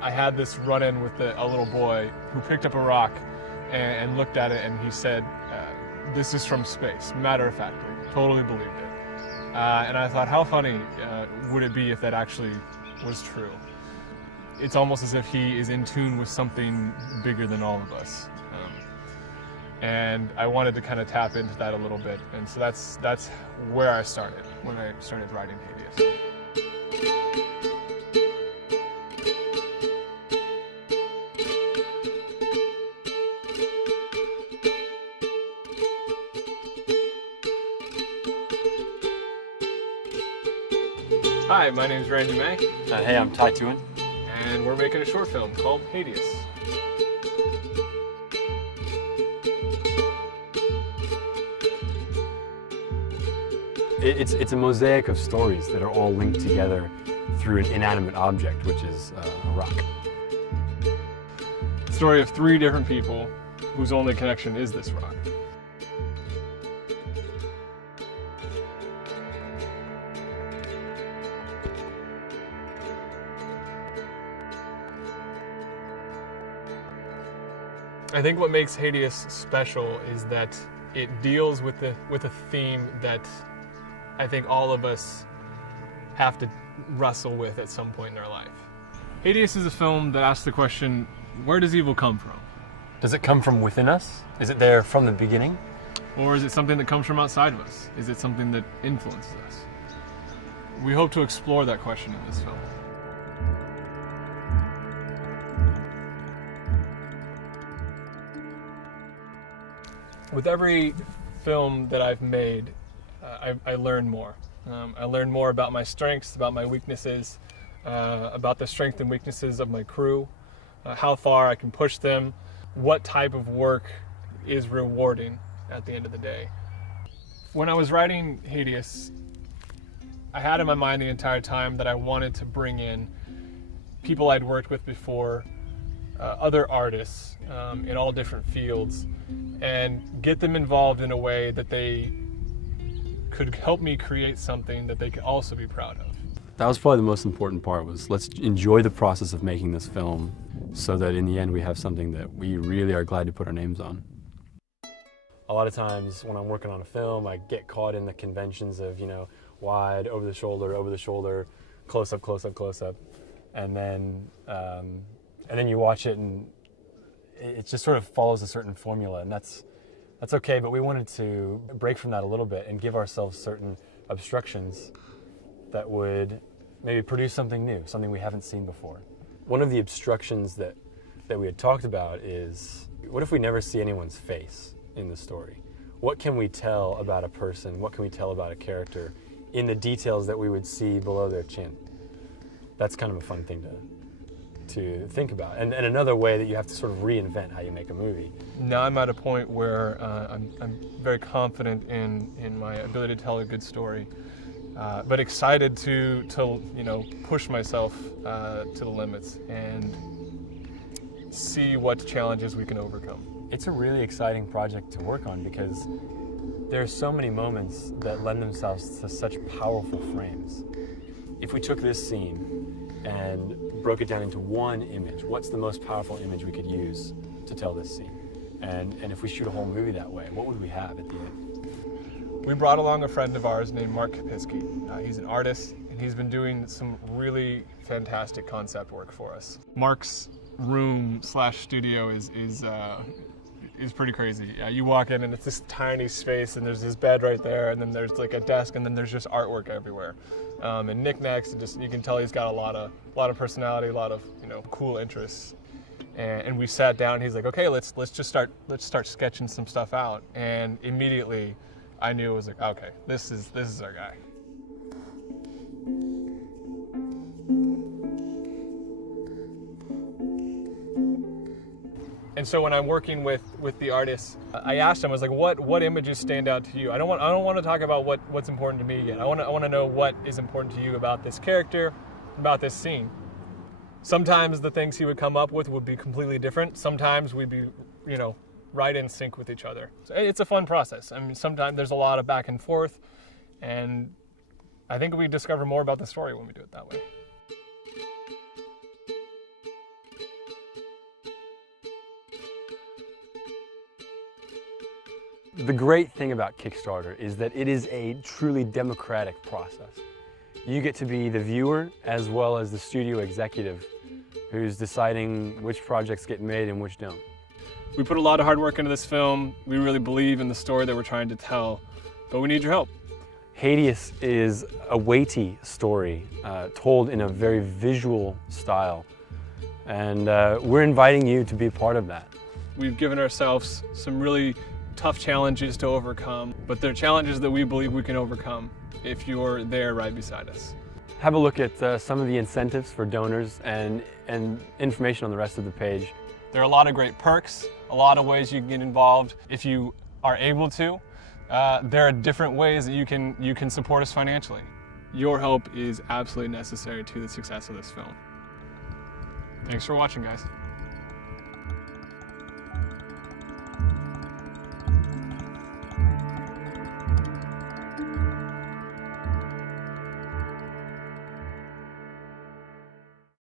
I had this run-in with a little boy who picked up a rock and looked at it, and he said, this is from space, matter-of-factly, totally believed it. And I thought, how funny would it be if that actually was true? It's almost as if he is in tune with something bigger than all of us. And I wanted to kind of tap into that a little bit, and so that's where I started when I started writing Hadeas. Hi, my name is Randy May. Hey, I'm Ty Tuin. And we're making a short film called Hadeas. It's a mosaic of stories that are all linked together through an inanimate object, which is a rock. The story of 3 different people whose only connection is this rock. I think what makes Hadeas special is that it deals with a theme that I think all of us have to wrestle with at some point in our life. Hadeas is a film that asks the question, where does evil come from? Does it come from within us? Is it there from the beginning? Or is it something that comes from outside of us? Is it something that influences us? We hope to explore that question in this film. With every film that I've made, I learn more. I learn more about my strengths, about my weaknesses, about the strengths and weaknesses of my crew, how far I can push them, what type of work is rewarding at the end of the day. When I was writing Hadeas, I had in my mind the entire time that I wanted to bring in people I'd worked with before, other artists in all different fields, and get them involved in a way that they could help me create something that they could also be proud of. That was probably the most important part, was let's enjoy the process of making this film so that in the end we have something that we really are glad to put our names on. A lot of times when I'm working on a film, I get caught in the conventions of, wide, over the shoulder, close up, close up, close up. And then you watch it and it just sort of follows a certain formula, and that's okay, but we wanted to break from that a little bit and give ourselves certain obstructions that would maybe produce something new, something we haven't seen before. One of the obstructions that we had talked about is, what if we never see anyone's face in the story? What can we tell about a person? What can we tell about a character in the details that we would see below their chin? That's kind of a fun thing to think about, and another way that you have to sort of reinvent how you make a movie. Now I'm at a point where I'm very confident in my ability to tell a good story, but excited to push myself to the limits and see what challenges we can overcome. It's a really exciting project to work on because there are so many moments that lend themselves to such powerful frames. If we took this scene and broke it down into one image, what's the most powerful image we could use to tell this scene? And if we shoot a whole movie that way, what would we have at the end? We brought along a friend of ours named Mark Kapisky. He's an artist, and he's been doing some really fantastic concept work for us. Mark's room/studio is pretty crazy. You walk in and it's this tiny space, and there's this bed right there, and then there's like a desk, and then there's just artwork everywhere, and knickknacks. And just you can tell he's got a lot of personality, a lot of cool interests. And we sat down. And he's like, okay, let's just start sketching some stuff out. And immediately, I knew it was like, okay, this is our guy. And so when I'm working with the artists, I asked them, I was like, what images stand out to you? I don't want to talk about what's important to me yet. I want to know what is important to you about this character, about this scene. Sometimes the things he would come up with would be completely different. Sometimes we'd be, right in sync with each other. So it's a fun process. I mean, sometimes there's a lot of back and forth, and I think we discover more about the story when we do it that way. The great thing about Kickstarter is that it is a truly democratic process. You get to be the viewer as well as the studio executive who's deciding which projects get made and which don't. We put a lot of hard work into this film. We really believe in the story that we're trying to tell, but we need your help. Hadeas is a weighty story told in a very visual style, and we're inviting you to be part of that. We've given ourselves some really tough challenges to overcome, but they're challenges that we believe we can overcome if you're there right beside us. Have a look at some of the incentives for donors and information on the rest of the page. There are a lot of great perks, a lot of ways you can get involved. If you are able to, there are different ways that you can support us financially. Your help is absolutely necessary to the success of this film. Thanks for watching, guys.